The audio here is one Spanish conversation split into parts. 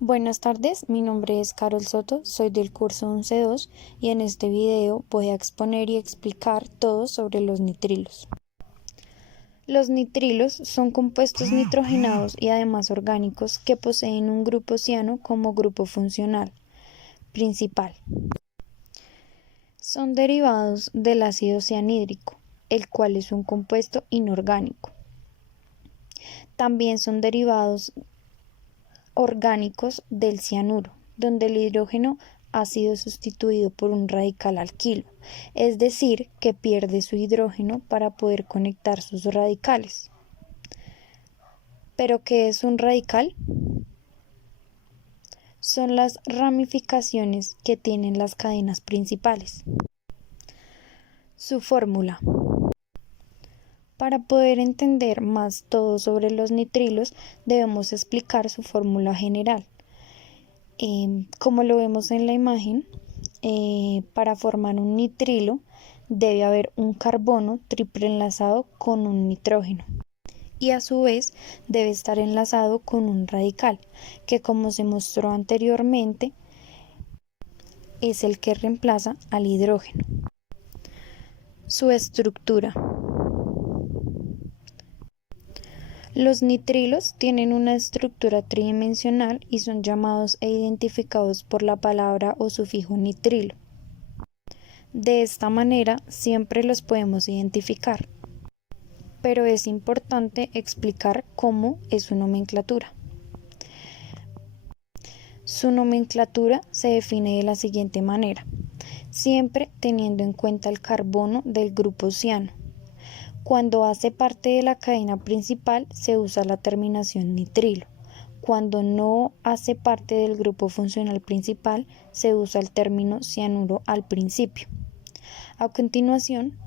Buenas tardes, mi nombre es Carol Soto, soy del curso 11.2 y en este video voy a exponer y explicar todo sobre los nitrilos. Los nitrilos son compuestos nitrogenados y además orgánicos que poseen un grupo ciano como grupo funcional principal. Son derivados del ácido cianhídrico, el cual es un compuesto inorgánico. También son derivados orgánicos del cianuro, donde el hidrógeno ha sido sustituido por un radical alquilo, es decir, que pierde su hidrógeno para poder conectar sus radicales. ¿Pero qué es un radical? Son las ramificaciones que tienen las cadenas principales. Su fórmula. Para poder entender más todo sobre los nitrilos, debemos explicar su fórmula general. Como lo vemos en la imagen, para formar un nitrilo debe haber un carbono triple enlazado con un nitrógeno y a su vez debe estar enlazado con un radical, que como se mostró anteriormente es el que reemplaza al hidrógeno. Su estructura. Los nitrilos tienen una estructura tridimensional y son llamados e identificados por la palabra o sufijo nitrilo. De esta manera siempre los podemos identificar, pero es importante explicar cómo es su nomenclatura. Su nomenclatura se define de la siguiente manera, siempre teniendo en cuenta el carbono del grupo ciano. Cuando hace parte de la cadena principal se usa la terminación nitrilo. Cuando no hace parte del grupo funcional principal se usa el término cianuro al principio. A continuación,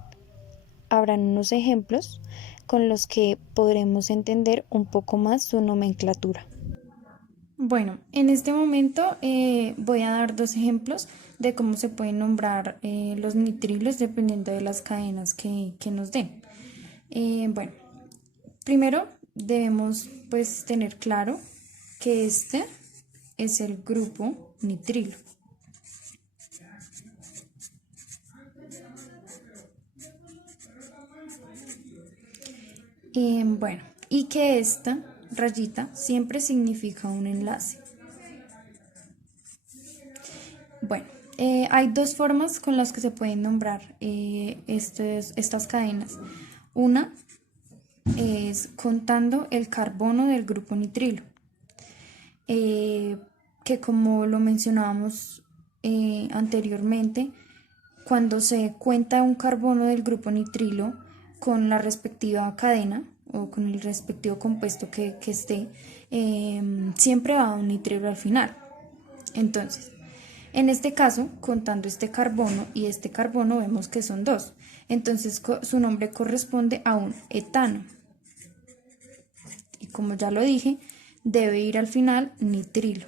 habrán unos ejemplos con los que podremos entender un poco más su nomenclatura. Bueno, en este momento voy a dar dos ejemplos de cómo se pueden nombrar los nitrilos dependiendo de las cadenas que nos den. Bueno, primero debemos pues tener claro que este es el grupo nitrilo. Bueno, y que esta rayita siempre significa un enlace. Bueno, hay dos formas con las que se pueden nombrar estas cadenas. Una es contando el carbono del grupo nitrilo, que como lo mencionábamos anteriormente, cuando se cuenta un carbono del grupo nitrilo con la respectiva cadena o con el respectivo compuesto que esté, siempre va a un nitrilo al final. Entonces, en este caso, contando este carbono y este carbono, vemos que son dos. Entonces, su nombre corresponde a un etano. Y como ya lo dije, debe ir al final nitrilo.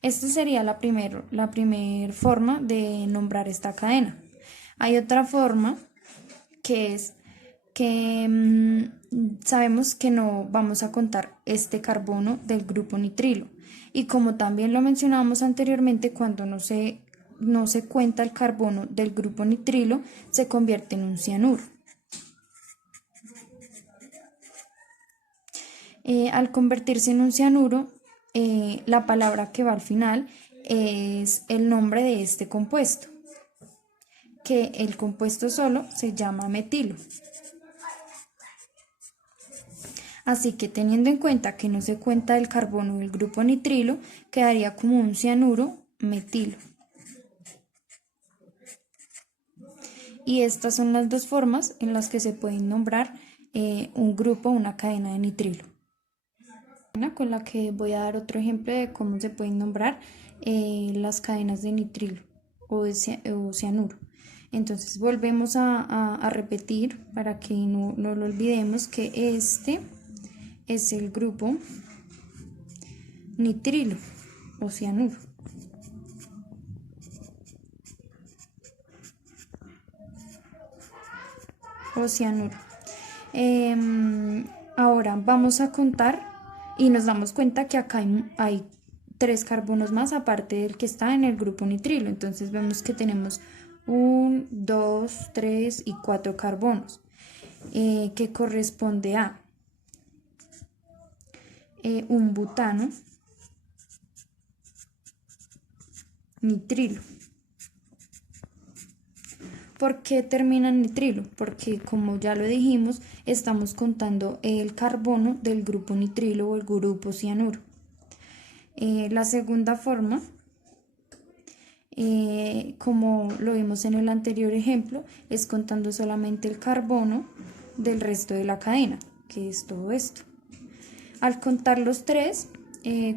Esta sería la primera forma de nombrar esta cadena. Hay otra forma que es que sabemos que no vamos a contar este carbono del grupo nitrilo. Y como también lo mencionábamos anteriormente, cuando no se cuenta el carbono del grupo nitrilo, se convierte en un cianuro. Al convertirse en un cianuro, la palabra que va al final es el nombre de este compuesto, que el compuesto solo se llama metilo. Así que teniendo en cuenta que no se cuenta el carbono del grupo nitrilo, quedaría como un cianuro metilo. Y estas son las dos formas en las que se pueden nombrar un grupo o una cadena de nitrilo. Con la que voy a dar otro ejemplo de cómo se pueden nombrar las cadenas de nitrilo o cianuro. Entonces volvemos a repetir para que no lo olvidemos que este es el grupo nitrilo o cianuro. Ahora vamos a contar Y nos damos cuenta que acá hay 3 carbonos más aparte del que está en el grupo nitrilo. Entonces vemos que tenemos 1, 2, 3 y 4 carbonos, que corresponde a un butano, nitrilo. ¿Por qué termina en nitrilo? Porque, como ya lo dijimos, estamos contando el carbono del grupo nitrilo o el grupo cianuro. La segunda forma, como lo vimos en el anterior ejemplo, es contando solamente el carbono del resto de la cadena, que es todo esto. Al contar los 3,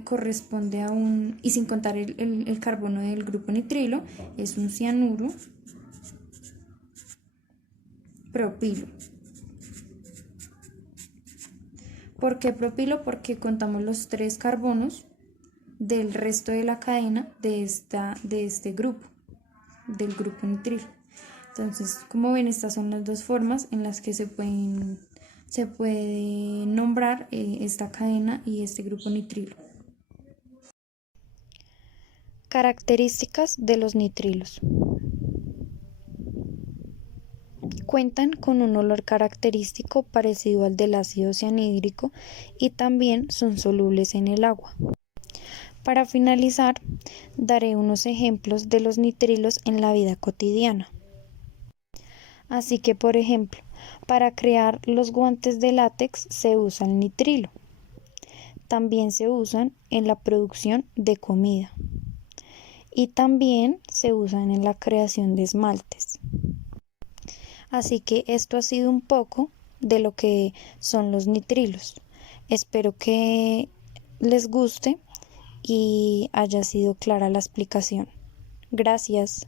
corresponde a un, y sin contar el carbono del grupo nitrilo, es un cianuro, propilo. ¿Por qué propilo? Porque contamos los 3 carbonos del resto de la cadena de este grupo, del grupo nitrilo. Entonces, como ven, estas son las 2 formas en las que se puede nombrar esta cadena y este grupo nitrilo. Características de los nitrilos. Cuentan con un olor característico parecido al del ácido cianhídrico y también son solubles en el agua. Para finalizar, daré unos ejemplos de los nitrilos en la vida cotidiana. Así que, por ejemplo, para crear los guantes de látex se usa el nitrilo. También se usan en la producción de comida. Y también se usan en la creación de esmaltes. Así que esto ha sido un poco de lo que son los nitrilos. Espero que les guste y haya sido clara la explicación. Gracias.